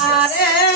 আরে